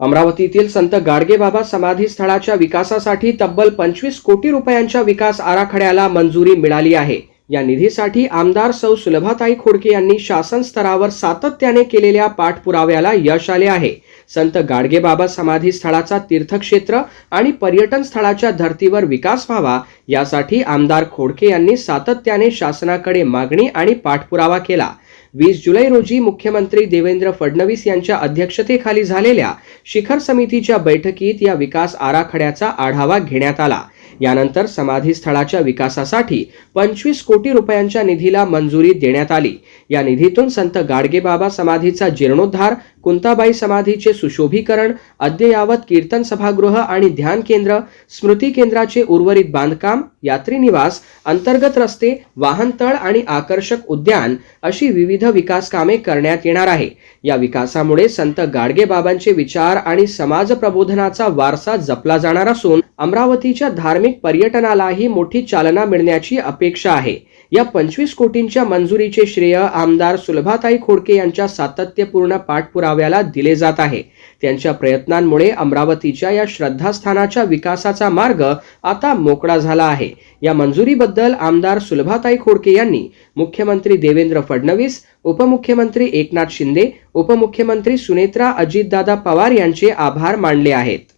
अमरावतीतील संत गाडगेबाबा समाधी स्थळाच्या विकासासाठी तब्बल 25 कोटी रुपयांच्या विकास आराखड्याला मंजुरी मिळाली आहे। या निधीसाठी आमदार सौ सुलभाताई खोडके यांनी शासन स्तरावर सातत्याने केलेल्या पाठपुराव्याला यश आले आहे। संत गाडगेबाबा समाधी स्थळाचा तीर्थक्षेत्र आणि पर्यटन स्थळाच्या धर्तीवर विकास व्हावा यासाठी आमदार खोडके यांनी सातत्याने शासनाकडे मागणी आणि पाठपुरावा केला। 20 जुलै रोजी मुख्यमंत्री देवेंद्र फडणवीस यांच्या अध्यक्षतेखाली झालेल्या शिखर समितीच्या बैठकीत या विकास आराखड्याचा आढावा घेण्यात आला। यानंतर समाधी स्थळाच्या विकासासाठी 25 कोटी रुपयांच्या निधीला मंजुरी देण्यात आली। या निधीतून संत गाडगेबाबा समाधीचा जीर्णोद्धार, कुंताबाई समाधीचे सुशोभीकरण, अद्ययावत कीर्तन सभागृह आणि ध्यान केंद्र, स्मृती केंद्राचे उर्वरित बांधकाम, यात्री निवास, अंतर्गत रस्ते, वाहनतळ आणि आकर्षक उद्यान अशी विविध विकास कामे करण्यात येणार आहे। या विकासामुळे संत गाडगेबाबांचे विचार आणि समाज प्रबोधनाचा वारसा जपला जाणार असून अमरावतीच्या धार्मिक पर्यटनालाही मोठी चालना मिळण्याची अपेक्षा आहे। या 25 कोटींच्या मंजुरीचे श्रेय आमदार सुलभाताई खोडके यांच्या सातत्यपूर्ण पाठपुराव्याला दिले जात आहे। त्यांच्या प्रयत्नांमुळे अमरावतीच्या या श्रद्धास्थानाच्या विकासाचा मार्ग आता मोकळा झाला आहे। या मंजुरीबद्दल आमदार सुलभाताई खोडके यांनी मुख्यमंत्री देवेंद्र फडणवीस, उपमुख्यमंत्री एकनाथ शिंदे, उपमुख्यमंत्री सुनेत्रा अजितदादा पवार यांचे आभार मानले आहेत।